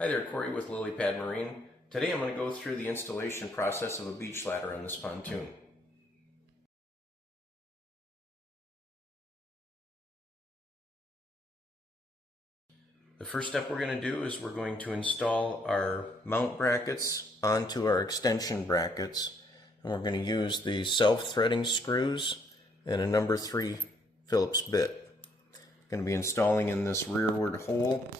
Hi there, Corey with LilliPad Marine. Today I'm going to go through the installation process of a beach ladder on this pontoon. The first step we're going to do is we're going to install our mount brackets onto our extension brackets, and we're going to use the self-threading screws and a number 3 Phillips bit. I'm going to be installing in this rearward hole.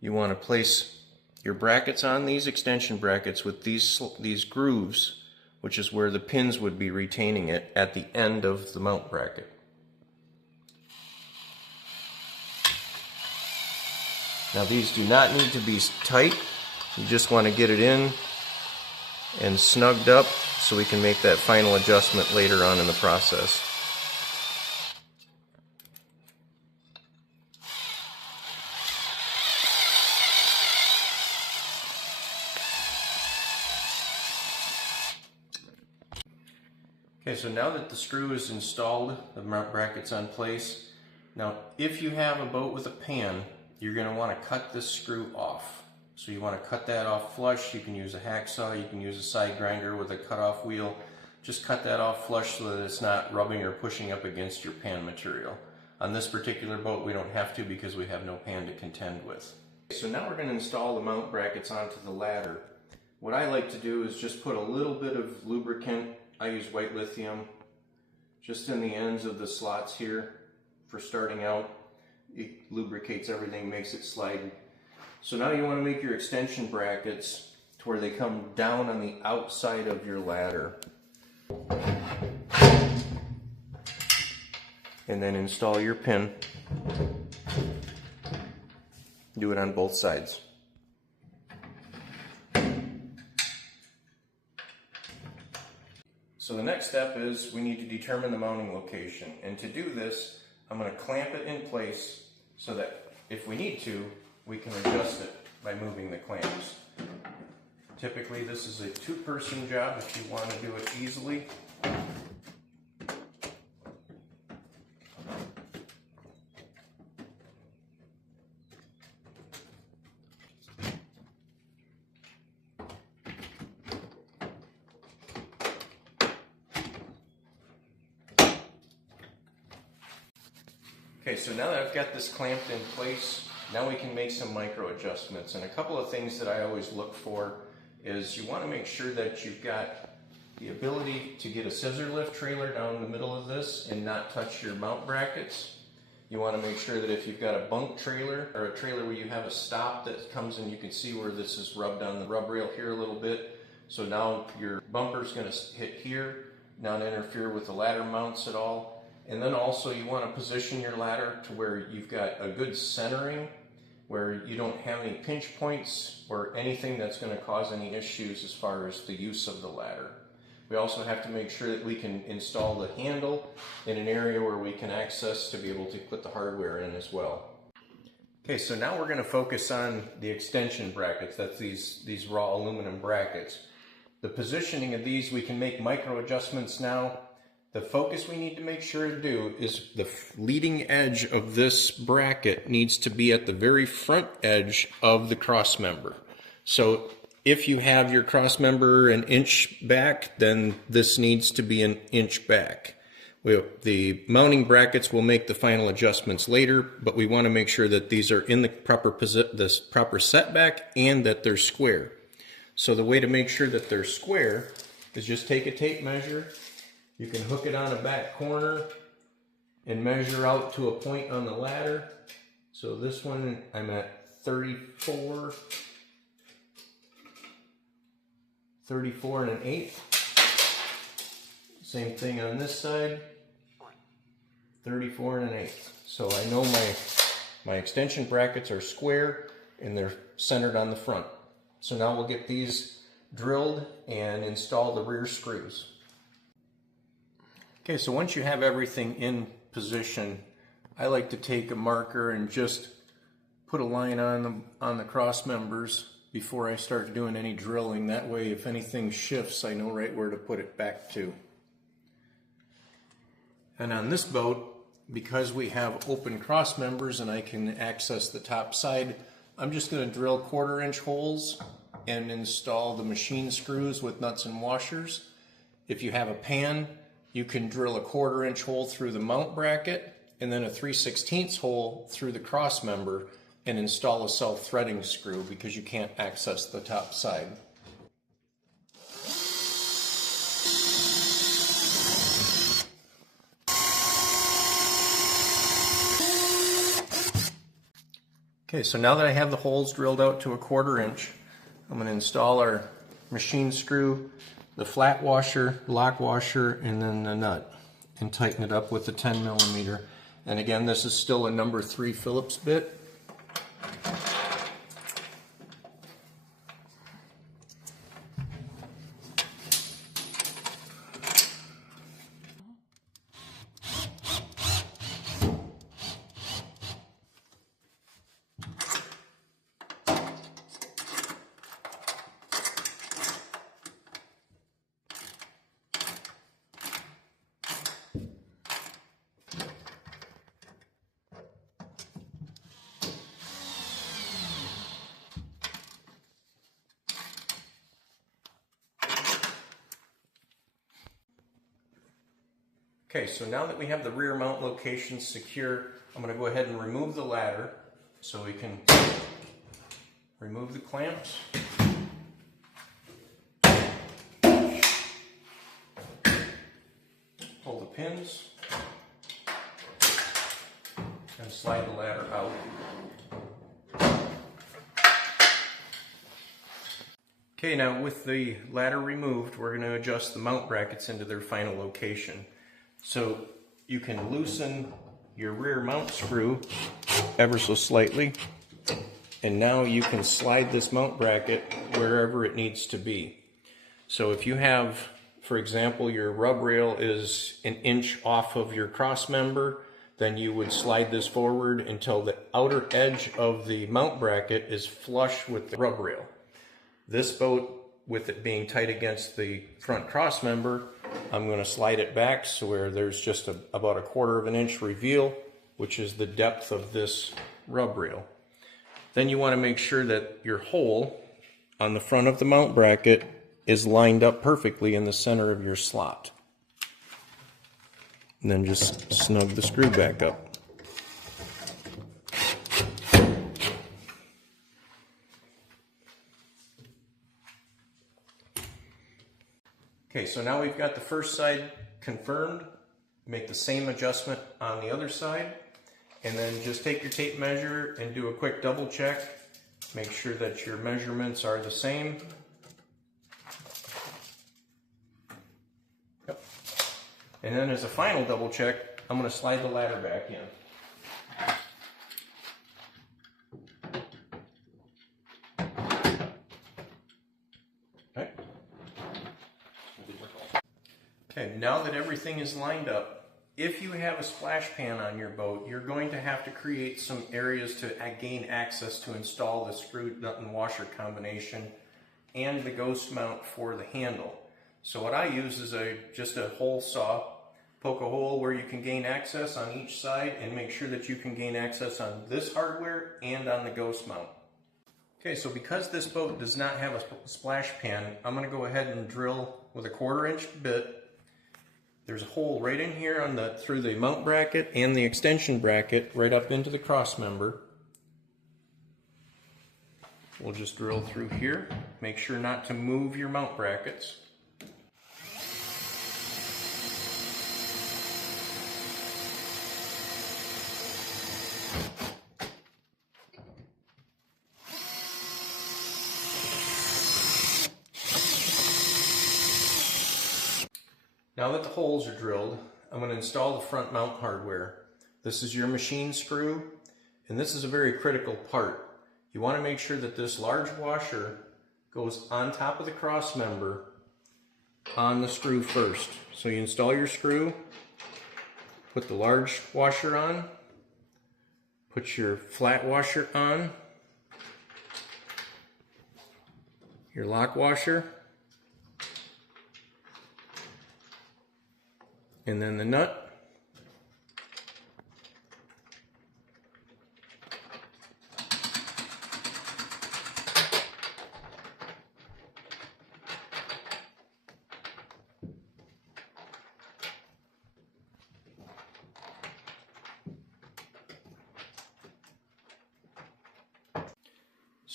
You want to place your brackets on these extension brackets with these grooves, which is where the pins would be retaining it at the end of the mount bracket. Now these do not need to be tight. You just want to get it in and snugged up so we can make that final adjustment later on in the process. Okay, so now that the screw is installed, the mount bracket's on place. Now, if you have a boat with a pan, you're going to want to cut this screw off. So you want to cut that off flush. You can use a hacksaw, you can use a side grinder with a cutoff wheel. Just cut that off flush so that it's not rubbing or pushing up against your pan material. On this particular boat, we don't have to because we have no pan to contend with. So now we're going to install the mount brackets onto the ladder. What I like to do is just put a little bit of lubricant. I use white lithium just in the ends of the slots here for starting out. It lubricates everything, makes it slide. So now you want to make your extension brackets to where they come down on the outside of your ladder. And then install your pin. Do it on both sides. So the next step is we need to determine the mounting location. And to do this, I'm going to clamp it in place so that if we need to, we can adjust it by moving the clamps. Typically this is a 2-person job if you want to do it easily. Okay, so now that I've got this clamped in place, now we can make some micro adjustments. And a couple of things that I always look for is you want to make sure that you've got the ability to get a scissor lift trailer down the middle of this and not touch your mount brackets. You want to make sure that if you've got a bunk trailer or a trailer where you have a stop that comes in, you can see where this is rubbed on the rub rail here a little bit. So now your bumper's going to hit here, not interfere with the ladder mounts at all. And then also you want to position your ladder to where you've got a good centering, where you don't have any pinch points or anything that's going to cause any issues as far as the use of the ladder. We also have to make sure that we can install the handle in an area where we can access to be able to put the hardware in as well. Okay, so now we're going to focus on the extension brackets. That's these raw aluminum brackets. The positioning of these, we can make micro adjustments now. The focus we need to make sure to do is the leading edge of this bracket needs to be at the very front edge of the cross member. So if you have your cross member an inch back, then this needs to be an inch back. The mounting brackets will make the final adjustments later, but we want to make sure that these are in the proper setback and that they're square. So the way to make sure that they're square is just take a tape measure. You can hook it on a back corner and measure out to a point on the ladder. So this one I'm at 34 1/8. Same thing on this side, 34 1/8. So I know my extension brackets are square and they're centered on the front. So now we'll get these drilled and install the rear screws. Okay, so once you have everything in position, I like to take a marker and just put a line on the cross members before I start doing any drilling. That way, if anything shifts, I know right where to put it back to. And on this boat, because we have open cross members and I can access the top side, I'm just going to drill 1/4 inch holes and install the machine screws with nuts and washers. If you have a pan, you can drill a 1/4 inch hole through the mount bracket and then a 3/16 hole through the cross member and install a self-threading screw because you can't access the top side. Okay, so now that I have the holes drilled out to a 1/4 inch, I'm going to install our machine screw, the flat washer, lock washer, and then the nut, and tighten it up with the 10mm. And again, this is still a number 3 Phillips bit. Okay, so now that we have the rear mount location secure, I'm going to go ahead and remove the ladder so we can remove the clamps. Pull the pins and slide the ladder out. Okay, now with the ladder removed, we're going to adjust the mount brackets into their final location. So you can loosen your rear mount screw ever so slightly, and now you can slide this mount bracket wherever it needs to be. So if you have, for example, your rub rail is 1 inch off of your cross member, then you would slide this forward until the outer edge of the mount bracket is flush with the rub rail. This boat, with it being tight against the front cross member, I'm going to slide it back so where there's just about 1/4 inch reveal, which is the depth of this rub rail. Then you want to make sure that your hole on the front of the mount bracket is lined up perfectly in the center of your slot. And then just snug the screw back up. Okay, so now we've got the first side confirmed. Make the same adjustment on the other side, and then just take your tape measure and do a quick double check. Make sure that your measurements are the same. Yep. And then as a final double check, I'm going to slide the ladder back in. Okay, now that everything is lined up, if you have a splash pan on your boat, you're going to have to create some areas to gain access to install the screw nut and washer combination and the ghost mount for the handle. So what I use is just a hole saw. Poke a hole where you can gain access on each side and make sure that you can gain access on this hardware and on the ghost mount. Okay, so because this boat does not have a splash pan, I'm going to go ahead and drill with a 1/4 inch bit. There's a hole right in here through the mount bracket and the extension bracket right up into the cross member. We'll just drill through here. Make sure not to move your mount brackets. Now that the holes are drilled, I'm going to install the front mount hardware. This is your machine screw, and this is a very critical part. You want to make sure that this large washer goes on top of the cross member on the screw first. So you install your screw, put the large washer on, put your flat washer on, your lock washer, and then the nut,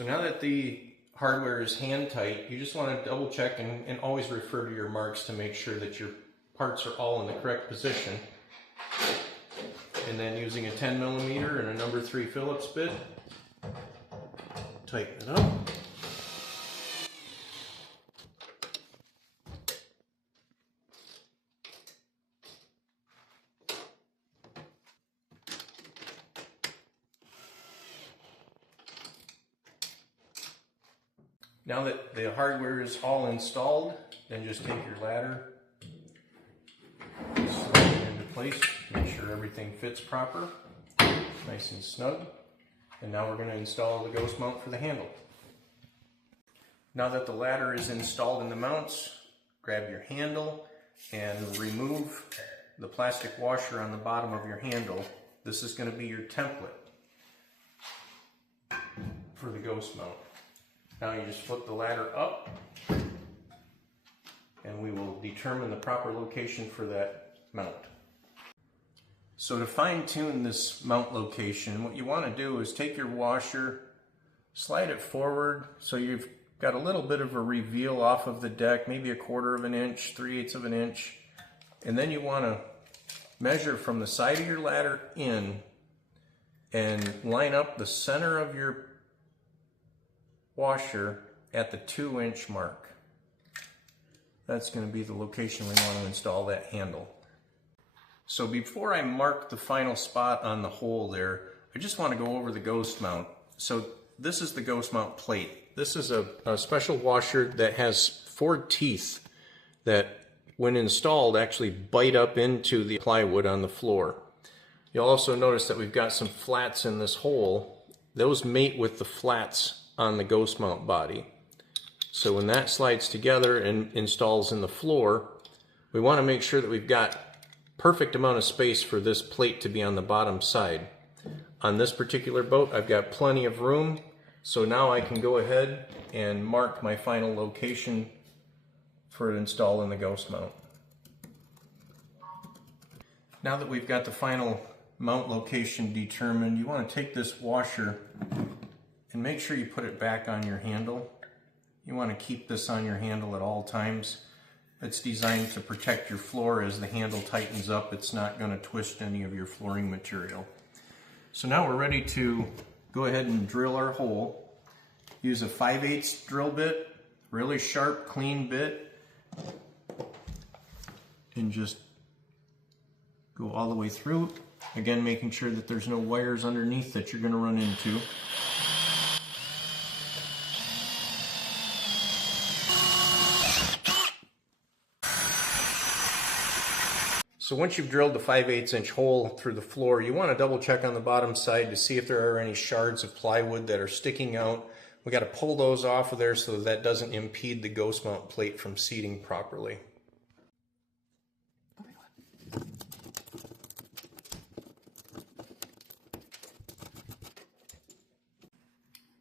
So now that the hardware is hand tight, you just want to double check and always refer to your marks to make sure that your parts are all in the correct position. And then using a 10mm and a number 3 Phillips bit, tighten it up. Now that the hardware is all installed, then just take your ladder, slide it into place, make sure everything fits proper, nice and snug. And now we're going to install the ghost mount for the handle. Now that the ladder is installed in the mounts, grab your handle and remove the plastic washer on the bottom of your handle. This is going to be your template for the ghost mount. Now you just flip the ladder up and we will determine the proper location for that mount. So to fine tune this mount location, what you want to do is take your washer, slide it forward so you've got a little bit of a reveal off of the deck, maybe 1/4 of an inch, 3/8 of an inch, and then you want to measure from the side of your ladder in and line up the center of your washer at the 2-inch mark. That's going to be the location we want to install that handle. So before I mark the final spot on the hole there, I just want to go over the ghost mount. So this is the ghost mount plate. This is a special washer that has 4 teeth that when installed actually bite up into the plywood on the floor. You'll also notice that we've got some flats in this hole. Those mate with the flats on the ghost mount body. So when that slides together and installs in the floor, we want to make sure that we've got perfect amount of space for this plate to be on the bottom side. On this particular boat, I've got plenty of room, so now I can go ahead and mark my final location for installing the ghost mount. Now that we've got the final mount location determined, you want to take this washer and make sure you put it back on your handle. You want to keep this on your handle at all times. It's designed to protect your floor as the handle tightens up. It's not going to twist any of your flooring material. So now we're ready to go ahead and drill our hole. Use a 5/8 drill bit, really sharp, clean bit, and just go all the way through. Again, making sure that there's no wires underneath that you're going to run into. So once you've drilled the 5/8 inch hole through the floor, you want to double check on the bottom side to see if there are any shards of plywood that are sticking out. We got to pull those off of there so that doesn't impede the ghost mount plate from seating properly.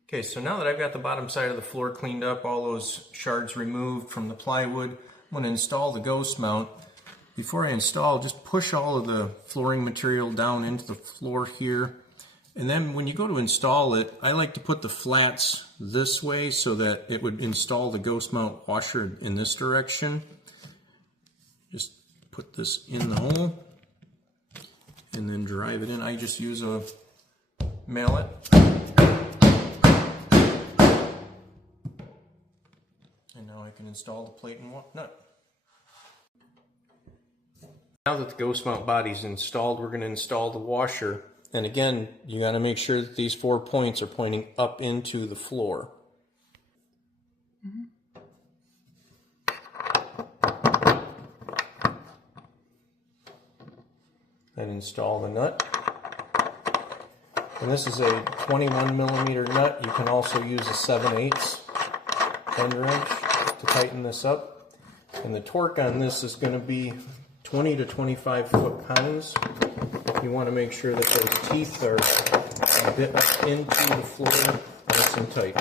Okay, so now that I've got the bottom side of the floor cleaned up, all those shards removed from the plywood, I'm going to install the ghost mount. Before I install, just push all of the flooring material down into the floor here. And then when you go to install it, I like to put the flats this way so that it would install the ghost mount washer in this direction. Just put this in the hole and then drive it in. I just use a mallet. And now I can install the plate and nut. Now that the ghost mount body is installed, we're going to install the washer. And again, you got to make sure that these 4 points are pointing up into the floor. And install the nut. And this is a 21mm nut. You can also use a 7/8 fender wrench to tighten this up. And the torque on this is going to be 20 to 25 foot-pounds. You want to make sure that those teeth are bit into the floor nice and tight.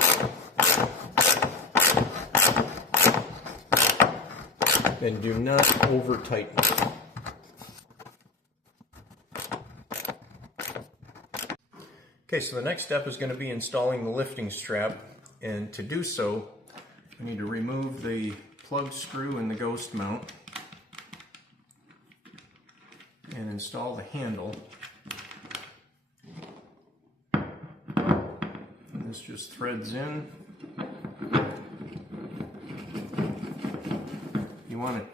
And do not over-tighten. Okay, so the next step is going to be installing the lifting strap, and to do so, we need to remove the plug screw in the ghost mount and install the handle. And this just threads in. You want to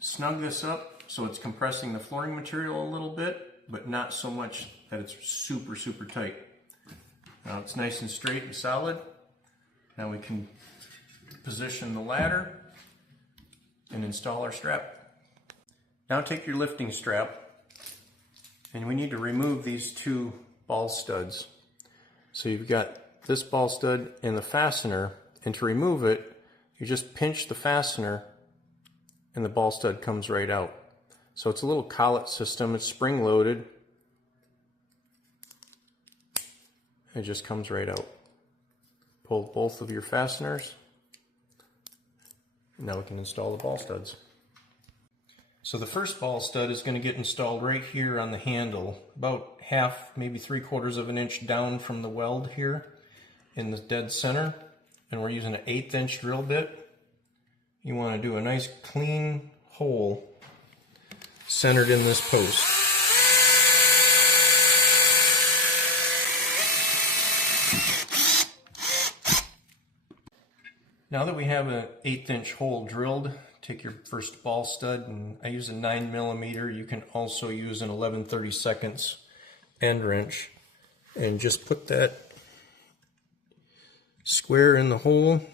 snug this up so it's compressing the flooring material a little bit, but not so much that it's super, super tight. Now it's nice and straight and solid. Now we can position the ladder and install our strap. Now take your lifting strap, and we need to remove these two ball studs. So you've got this ball stud and the fastener, and to remove it, you just pinch the fastener and the ball stud comes right out. So it's a little collet system, it's spring loaded. It just comes right out. Pull both of your fasteners. And now we can install the ball studs. So the first ball stud is going to get installed right here on the handle, about half, maybe 3/4 of an inch down from the weld here in the dead center. And we're using an 1/8 inch drill bit. You want to do a nice clean hole centered in this post. Now that we have an 1/8 inch hole drilled, take your first ball stud, and I use a 9mm. You can also use an 11/32 end wrench, and just put that square in the hole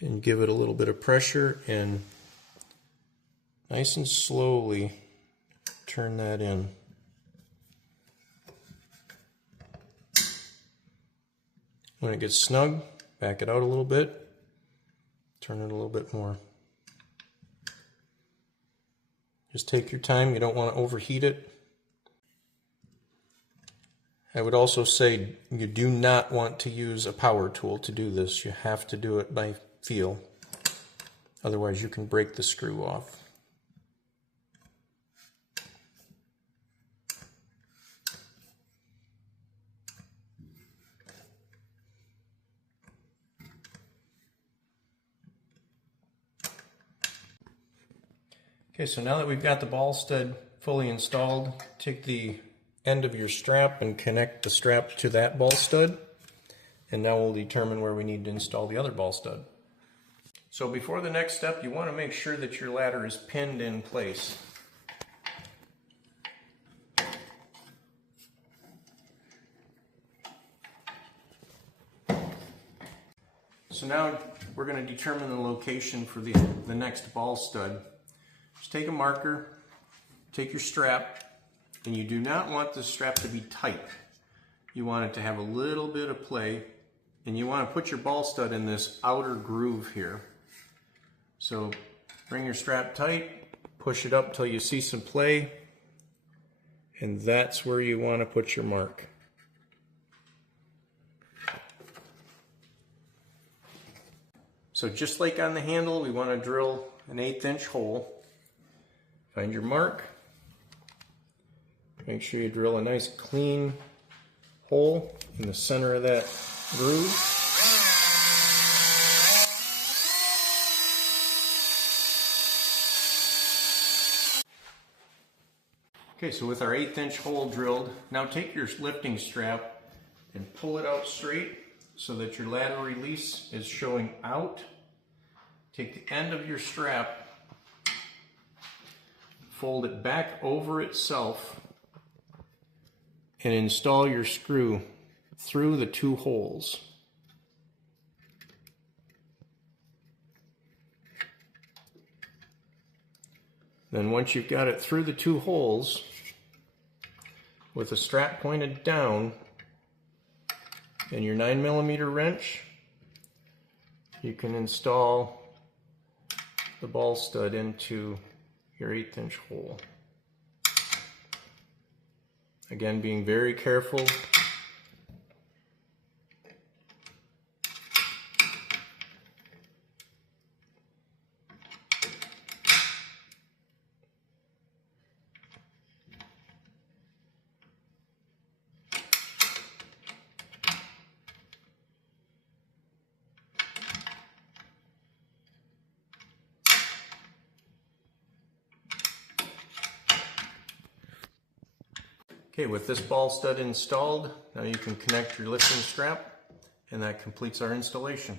and give it a little bit of pressure, and nice and slowly turn that in. When it gets snug, back it out a little bit, turn it a little bit more. Just take your time, you don't want to overheat it. I would also say you do not want to use a power tool to do this. You have to do it by feel. Otherwise you can break the screw off. Okay, so now that we've got the ball stud fully installed, take the end of your strap and connect the strap to that ball stud, and now we'll determine where we need to install the other ball stud. So before the next step, you want to make sure that your ladder is pinned in place. So now we're going to determine the location for the next ball stud. Just take a marker, take your strap, and you do not want the strap to be tight. You want it to have a little bit of play, and you want to put your ball stud in this outer groove here. So bring your strap tight, push it up till you see some play, and that's where you want to put your mark. So just like on the handle, we want to drill an 1/8 inch hole. Find your mark. Make sure you drill a nice clean hole in the center of that groove. Okay, so with our 1/8 inch hole drilled, now take your lifting strap and pull it out straight so that your ladder release is showing out. Take the end of your strap, fold it back over itself, and install your screw through the two holes. Then once you've got it through the two holes, with the strap pointed down and your 9mm wrench, you can install the ball stud into your 1/8 inch hole. Again, being very careful. Okay, with this ball stud installed, now you can connect your lifting strap, and that completes our installation.